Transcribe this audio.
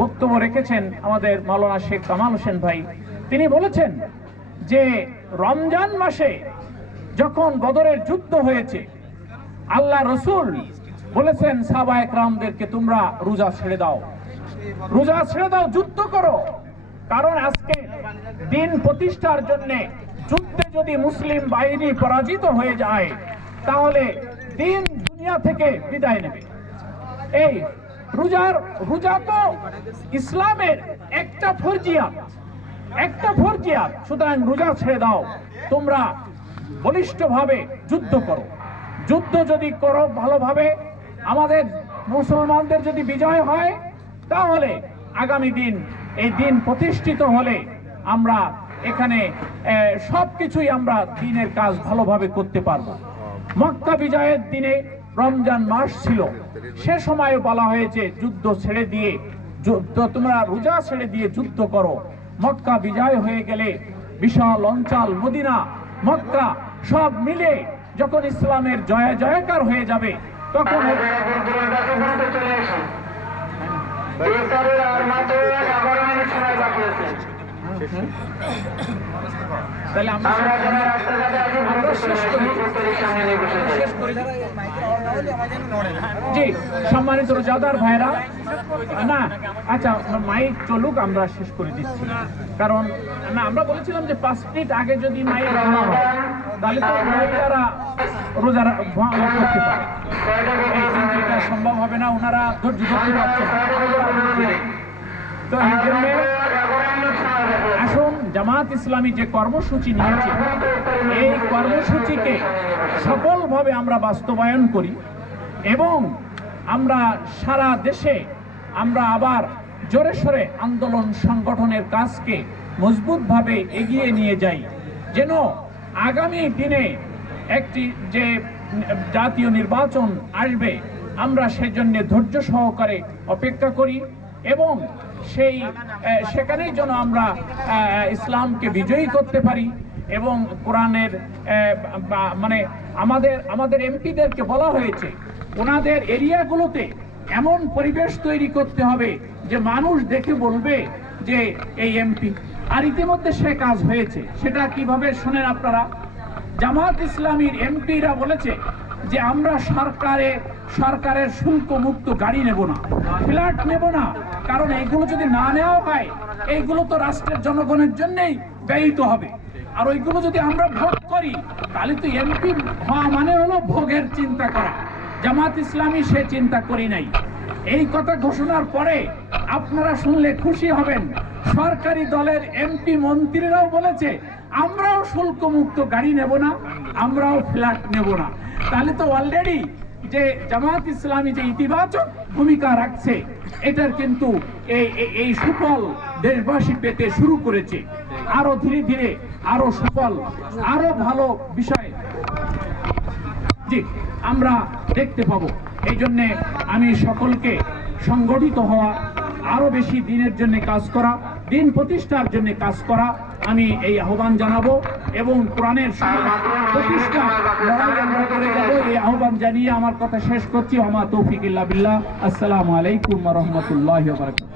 বক্তব্য রেখেছেন আমাদের মাওলানা শেখ কামাল হোসেন ভাই। তিনি বলেছেন যে রমজান মাসে যখন বদরের যুদ্ধ হয়েছে, আল্লাহ রসুল বলেছেন সাহাবায়ে কেরামদেরকে, তোমরা রোজা ছেড়ে দাও, রোজা ছেড়ে দাও, যুদ্ধ করো। কারণ আজকে দিন প্রতিষ্ঠার জন্য যুদ্ধে যদি মুসলিম বাহিনী পরাজিত হয়ে যায়, তাহলে দিন দুনিয়া থেকে বিদায় নেবে। এই রোজা তো ইসলামের একটা ফরজিয়াত, সুতরাং রোজা ছেড়ে দাও, তোমরা বলিষ্ঠভাবে যুদ্ধ করো। যুদ্ধ যদি করো ভালোভাবে, আমাদের মুসলমানদের যদি বিজয় হয়, তাহলে আগামী দিন এই দিন প্রতিষ্ঠিত হলে আমরা এখানে সবকিছুই আমরা দিনের কাজ ভালোভাবে করতে পারবো। মক্কা বিজয়ের দিনে রমজান মাস ছিল, সে সময় বলা হয়েছে যুদ্ধ ছেড়ে দিয়ে, তোমরা রোজা ছেড়ে দিয়ে যুদ্ধ করো। মক্কা বিজয় হয়ে গেলে বিশাল অঞ্চল মদিনা, মক্কা সব মিলে যখন ইসলামের জয় জয়কার হয়ে যাবে, তখন তাহলে আমরা শেষ করি। জি সম্মানিত রোজাদার ভাইরা, না আচ্ছা মাইক চলুক, আমরা শেষ করে দিচ্ছি। কারণ না, আমরা বলেছিলাম যে 5 মিনিট আগে যদি মাইক ধরা হয়, তাহলে তো রোজারা রোজা করতে পারে, এটা সম্ভব হবে না, ওনারা ধৈর্য ধরতে পারছে না। তো এই জন্য আসুন, জামাত ইসলামী যে কর্মসূচি নিয়েছে, এই কর্মসূচিকে সফলভাবে আমরা বাস্তবায়ন করি এবং আমরা সারা দেশে আমরা আবার জোরে সোরে আন্দোলন সংগঠনের কাজকে মজবুতভাবে এগিয়ে নিয়ে যাই, যেন আগামী দিনে একটি যে জাতীয় নির্বাচন আসবে, আমরা সেজন্য ধৈর্য সহকারে অপেক্ষা করি এবং সেখানেই যেন আমরা ইসলামকে বিজয়ী করতে পারি। এবং কোরআনের মানে আমাদের এমপিদেরকে বলা হয়েছে, ওনাদের এরিয়াগুলোতে এমন পরিবেশ তৈরি করতে হবে যে মানুষ দেখে বলবে যে এই এমপি। আর ইতিমধ্যে সে কাজ হয়েছে, সেটা কিভাবে শোনেন আপনারা। জামাত ইসলামীর এমপিরা বলেছে যে আমরা সরকারের শুল্ক মুক্ত গাড়ি নেব না, ফ্ল্যাট নেব না, কারণ এইগুলো যদি না নেওয়া হয়, এইগুলো তো রাষ্ট্রের জনগণের জন্যই ব্যয়িত হবে। আর ওইগুলো যদি আমরা ভোগ করি, তাহলে তো এমপি হওয়া মানে হলো ভোগের চিন্তা করা। জামাত ইসলামী সে চিন্তা করি নাই। এই কথা ঘোষণার পরে আপনারা শুনলে খুশি হবেন, সরকারি দলের এমপি মন্ত্রীরাও বলেছে আমরাও শুল্ক মুক্ত গাড়ি নেব না, আমরাও ফ্ল্যাট নেব না। তাহলে তো অলরেডি যে জামাত ইসলামী যে ইতিবাচক ভূমিকা রাখছে, এটার কিন্তু এই সুফল দেশবাসী পেতে শুরু করেছে। আরো ধীরে ধীরে আরো সুফল, আরো ভালো বিষয় জি আমরা দেখতে পাবো। এই জন্যে আমি সকলকে সংগঠিত হওয়া, আরো বেশি দিনের জন্য কাজ করা, দিন প্রতিষ্ঠার জন্য কাজ করা, আমি এই আহ্বান জানাবো এবং কোরআনের প্রতিষ্ঠা লড়াই আমরা করে যাব, এই আহ্বান জানিয়ে আমার কথা শেষ করছি। ওয়া মা তৌফিক ইল্লা বিল্লাহ। আসসালামু আলাইকুম ওয়া রাহমাতুল্লাহি ওয়া বারাকাতুহু।